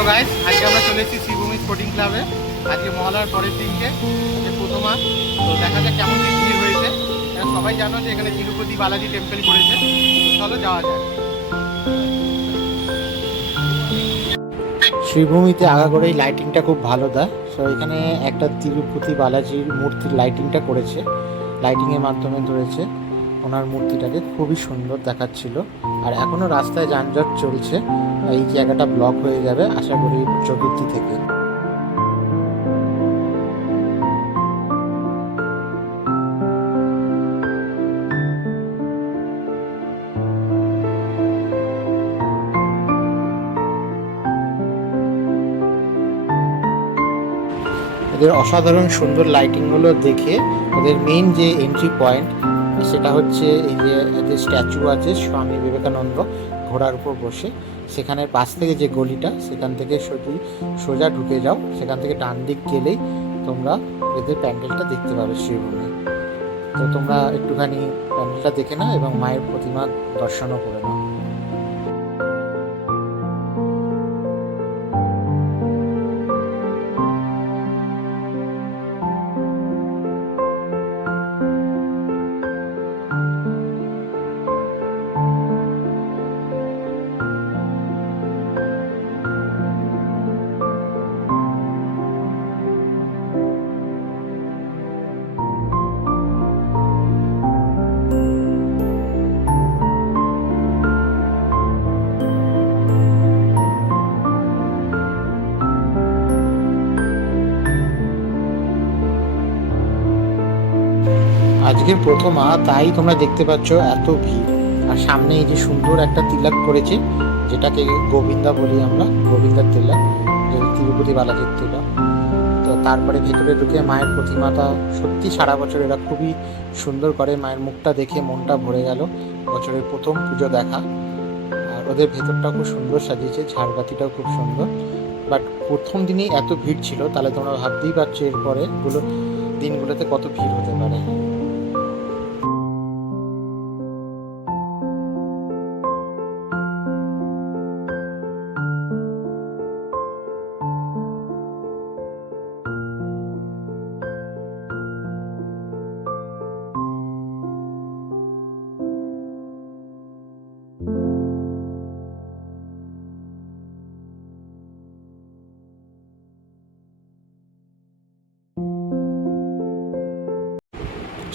Hello guys, আজকে আমরা চলে এসেছি শ্রীভূমি স্পোর্টিং ক্লাবে। আজকে মহালয়ার পরের দিনকে, আজকে প্রথমা। তো দেখা যাক কেমন কি ভিড় হয়েছে। সবাই জানো যে এখানে তিরুপতি বালাজি টেম্পল করেছে, তো চলো যাওয়া যাক। শ্রীভূমিতে আগাগোড়াই লাইটিংটা খুব ভালো দেয়। সো এখানে একটা তিরুপতি বালাজির মূর্তির লাইটিংটা করেছে, লাইটিংয়ের মাধ্যমে ধরেছে ওনার মূর্তিটাকে, খুবই সুন্দর দেখাচ্ছিল। আর এখনও রাস্তায় যানজট চলছে, এই জায়গাটা ব্লক হয়ে যাবে আশা করি চতুর্থী থেকে। ওদের অসাধারণ সুন্দর লাইটিংগুলো দেখে ওদের মেইন যে এন্ট্রি পয়েন্ট, সেটা হচ্ছে এই যে এদের স্ট্যাচু আছে স্বামী বিবেকানন্দ ঘোড়ার উপর বসে, সেখানের পাশ থেকে যে গলিটা, সেখান থেকে সোজা ঢুকে যাও, সেখান থেকে ডান দিক গেলেই তোমরা এদের প্যান্ডেলটা দেখতে পাবে শ্রীভূমি। তো তোমরা একটুখানি প্যান্ডেলটা দেখে নাও এবং মায়ের প্রতিমা দর্শনও করে নাও। আজকের প্রথমা, তাই তোমরা দেখতে পাচ্ছ এত ভিড়। আর সামনে এই যে সুন্দর একটা তিলক করেছে, যেটাকে গোবিন্দা বলি আমরা, গোবিন্দার তিলক, যে তিরুপতি বালাজির তিলক। তো তারপরে ভেতরে ঢুকে মায়ের প্রতিমাটা সত্যি সারা বছর এরা খুবই সুন্দর করে। মায়ের মুখটা দেখে মনটা ভরে গেল, বছরের প্রথম পুজো দেখা। আর ওদের ভেতরটাও খুব সুন্দর সাজিয়েছে, ঝাড়বাতিটাও খুব সুন্দর। বাট প্রথম দিনেই এত ভিড় ছিল, তাহলে তোমরা ভাবতেই পারছো এরপরে দিনগুলোতে কত ভিড় হতে পারে।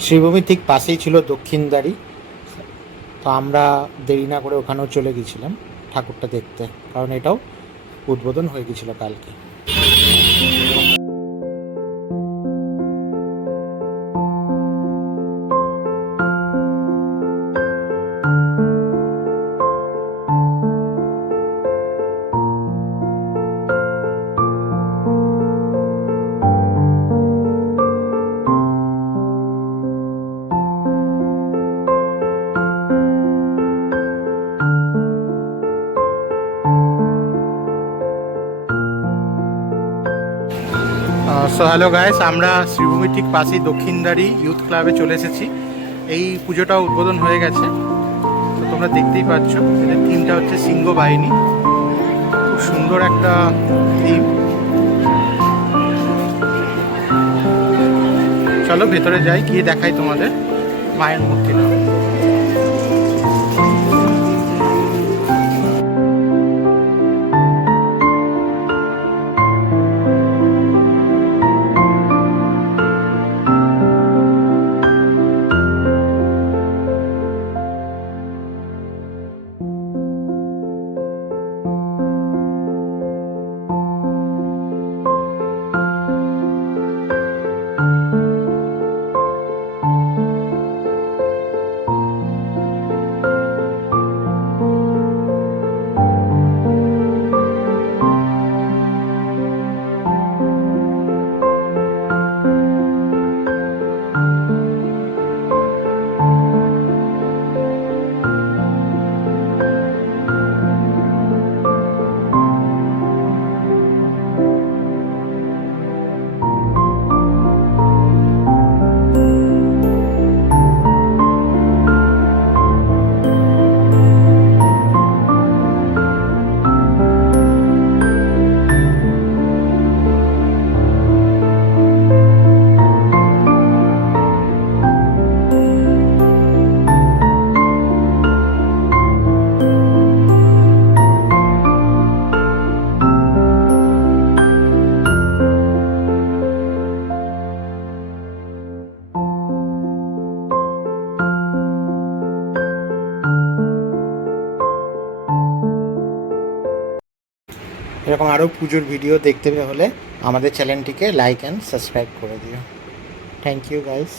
শ্রীভূমির ঠিক পাশেই ছিল দক্ষিণদ্বারী। তো আমরা দেরি না করে ওখানেও চলে গেছিলাম ঠাকুরটা দেখতে, কারণ এটাও উদ্বোধন হয়ে গেছিল কালকে। সো হ্যালো গাইস, আমরা শ্রীভূমির ঠিক পাশেই দক্ষিণদ্বারী ইউথ ক্লাবে চলে এসেছি। এই পুজোটা উদ্বোধন হয়ে গেছে, তো তোমরা দেখতেই পাচ্ছ। এদের থিমটা হচ্ছে সিংহ বাহিনী, খুব সুন্দর একটা থিম। চলো ভেতরে যাই, গিয়ে দেখাই তোমাদের মায়ের মূর্তিটা। এরকম আরও পুজোর ভিডিও দেখতে হলে আমাদের চ্যানেলটিকে লাইক অ্যান্ড সাবস্ক্রাইব করে দিও। Thank you guys.